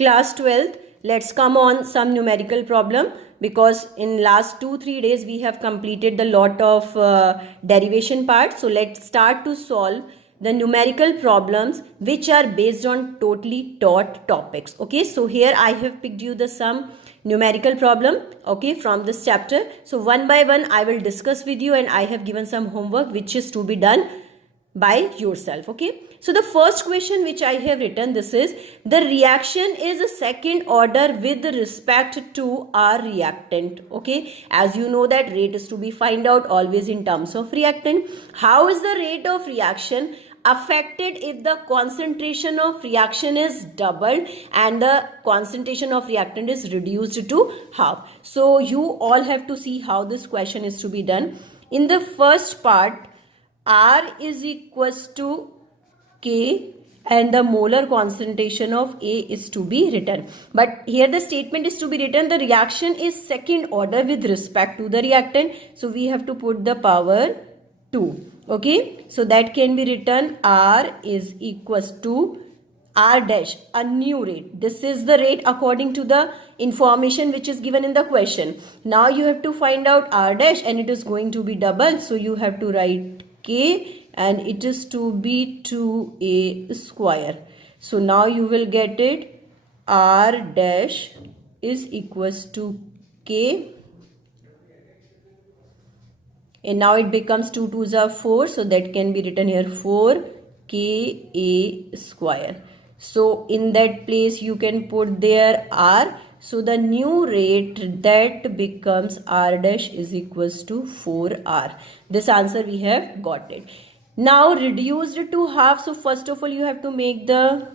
Class 12th, let's come on some numerical problem, because in last 2-3 days we have completed the lot of derivation part. So let's start to solve the numerical problems which are based on totally taught topics. Okay, so here I have picked you the some numerical problem, okay, from this chapter. So one by one I will discuss with you, and I have given some homework which is to be done by yourself. Okay, so the first question which I have written, this is: the reaction is a second order with respect to our reactant. Okay, as you know that rate is to be find out always in terms of reactant. How is the rate of reaction affected if the concentration of reaction is doubled and the concentration of reactant is reduced to half? So you all have to see how this question is to be done. In the first part, R is equals to K and the molar concentration of A is to be written. But here the statement is to be written, the reaction is second order with respect to the reactant. So we have to put the power 2. Okay, so that can be written R is equals to R dash, a new rate. This is the rate according to the information which is given in the question. Now you have to find out R dash, and it is going to be double. So you have to write K, and it is to be 2A square. So now you will get it, R dash is equals to K, and now it becomes 2 2s are 4, so that can be written here 4KA square. So in that place you can put there R. So the new rate that becomes R dash is equals to 4R. This answer we have got it. Now reduced to half. So first of all you have to make the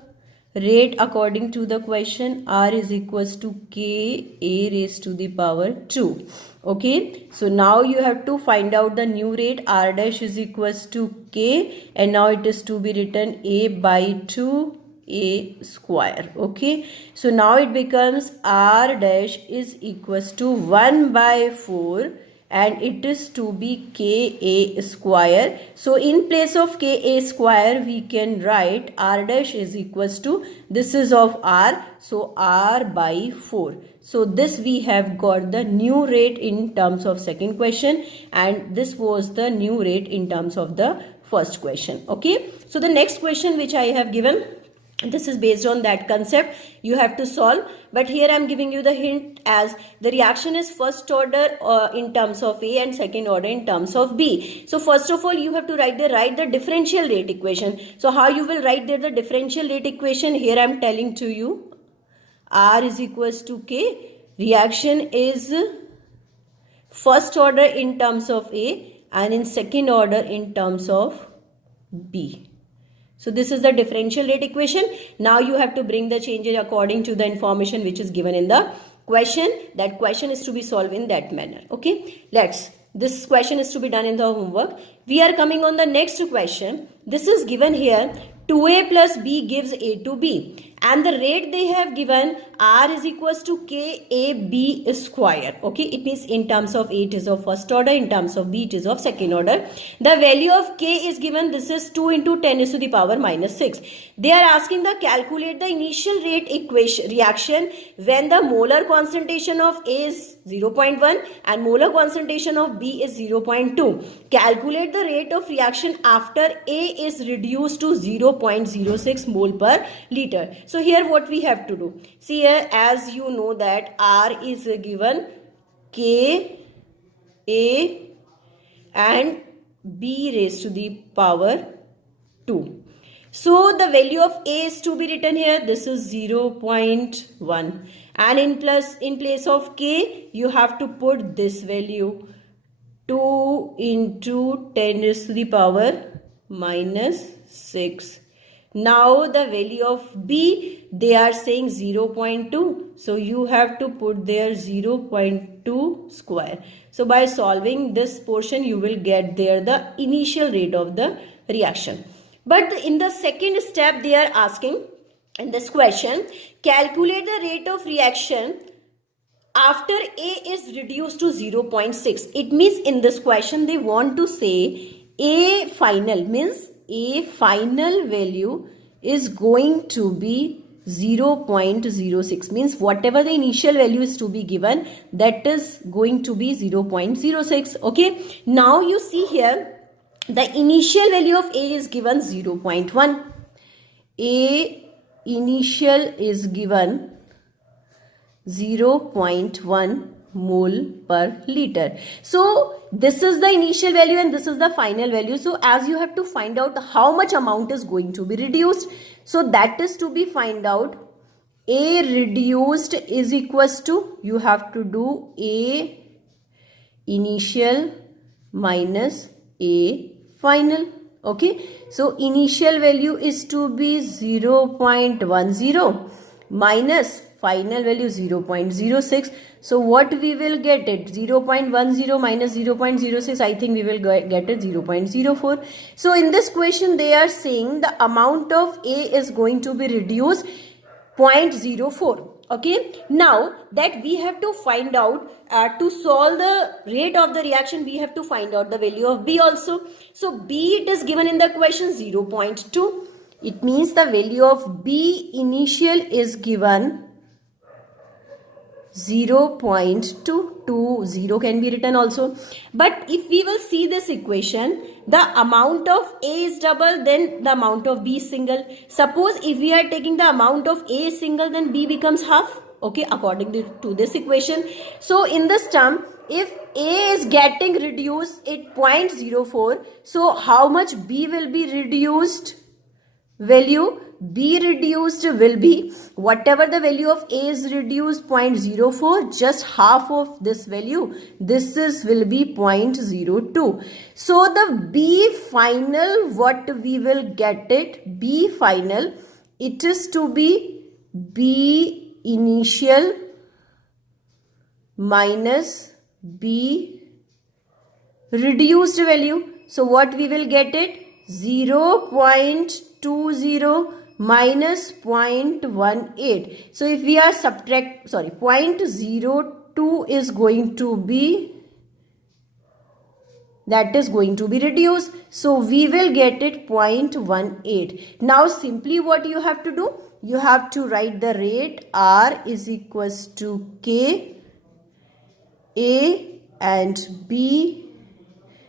rate according to the question. R is equals to K A raised to the power 2. Okay, so now you have to find out the new rate. R dash is equals to K, and now it is to be written A by 2 A square. Okay, so now it becomes R dash is equals to 1 by 4, and it is to be Ka square. So in place of Ka square we can write R dash is equals to, this is of R, so R by 4. So this we have got the new rate in terms of second question, and this was the new rate in terms of the first question. Okay, so the next question which I have given, this is based on that concept, you have to solve. But here I am giving you the hint, as the reaction is first order in terms of A and second order in terms of B. So first of all you have to write the differential rate equation. So how you will write there the differential rate equation? Here I am telling to you, R is equals to K. Reaction is first order in terms of A and in second order in terms of B. So this is the differential rate equation. Now you have to bring the changes according to the information which is given in the question. That question is to be solved in that manner. Okay, this question is to be done in the homework. We are coming on the next question. This is given here, 2A plus B gives A to B, and the rate they have given, R is equals to KAB square. Okay, it means in terms of A it is of first order, in terms of B it is of second order. The value of K is given, this is 2 into 10 is to the power minus 6. They are asking the calculate the initial rate equation reaction when the molar concentration of A is 0.1 and molar concentration of B is 0.2. Calculate the rate of reaction after A is reduced to 0.06 mole per liter. So here what we have to do, see here, as you know that R is given K A and B raised to the power 2. So the value of A is to be written here, this is 0.1, and in place of K you have to put this value, 2 into 10 raised to the power minus 6. Now the value of B, they are saying 0.2, so you have to put there 0.2 square. So by solving this portion you will get there the initial rate of the reaction. But in the second step they are asking in this question, calculate the rate of reaction after A is reduced to 0.6. It means in this question they want to say A final, means A final value is going to be 0.06 means whatever the initial value is to be given, that is going to be 0.06. Okay, now you see here the initial value of A is given 0.1. A initial is given 0.1 mole per liter. So this is the initial value and this is the final value. So as you have to find out how much amount is going to be reduced, so that is to be find out A reduced is equals to, you have to do A initial minus A final. Okay, so initial value is to be 0.10 minus final value 0.06. So what we will get it, 0.10 minus 0.06, I think we will get it 0.04. So in this question they are saying the amount of A is going to be reduced 0.04. Okay, now that we have to find out, to solve the rate of the reaction, we have to find out the value of B also. So B, it is given in the question 0.2. It means the value of B initial is given 0.2. 0 can be written also. But if we will see this equation, the amount of A is double, then the amount of B is single. Suppose if we are taking the amount of A is single, then B becomes half. Okay, according to this equation. So in this term, if A is getting reduced at 0.04, so how much B will be reduced? Value B reduced will be, whatever the value of A is reduced 0.04, just half of this value, this is will be 0.02. So the B final, what we will get it, B final, it is to be B initial minus B reduced value. So what we will get it, 0.20 minus 0.18. So if we are 0.02 is going to be, that is going to be reduced. So we will get it 0.18. Now simply what you have to do, you have to write the rate R is equals to K A and B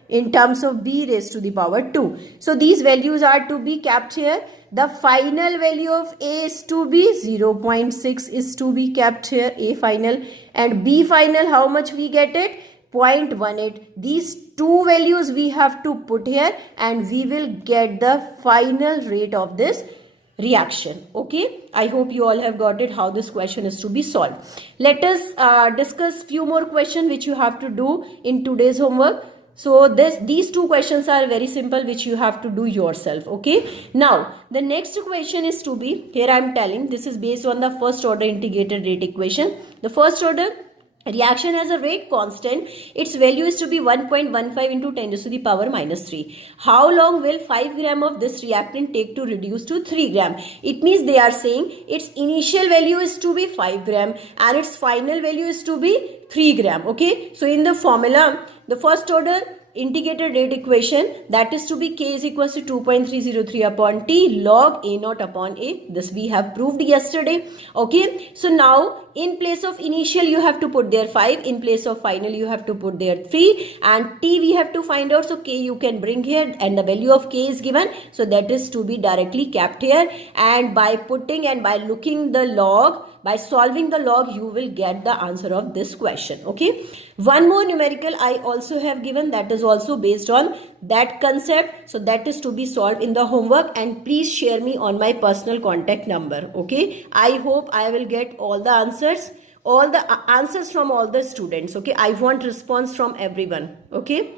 in terms of B raised to the power 2. So these values are to be kept here. The final value of A is to be 0.6 is to be kept here, A final, and B final, how much we get it? 0.18. These two values we have to put here and we will get the final rate of this reaction. Okay, I hope you all have got it how this question is to be solved. Let us discuss few more questions which you have to do in today's homework. So these two questions are very simple, which you have to do yourself. Okay, now the next question is to be, here I am telling, this is based on the first order integrated rate equation. The first order reaction has a rate constant. Its value is to be 1.15 into 10 to the power minus 3. How long will 5 gram of this reactant take to reduce to 3 gram? It means they are saying its initial value is to be 5 gram and its final value is to be 3 gram. Okay, so in the formula, the first order integrated rate equation, that is to be K is equals to 2.303 upon T log A naught upon A. This we have proved yesterday. Okay, so now in place of initial you have to put there 5, in place of final you have to put there 3, and T we have to find out. So K you can bring here and the value of K is given, so that is to be directly kept here, and by putting and by looking the log, by solving the log, you will get the answer of this question. Okay, one more numerical I also have given, that is also based on that concept, so that is to be solved in the homework, and please share me on my personal contact number. Okay, I hope I will get all the answers from all the students. Okay, I want response from everyone. Okay.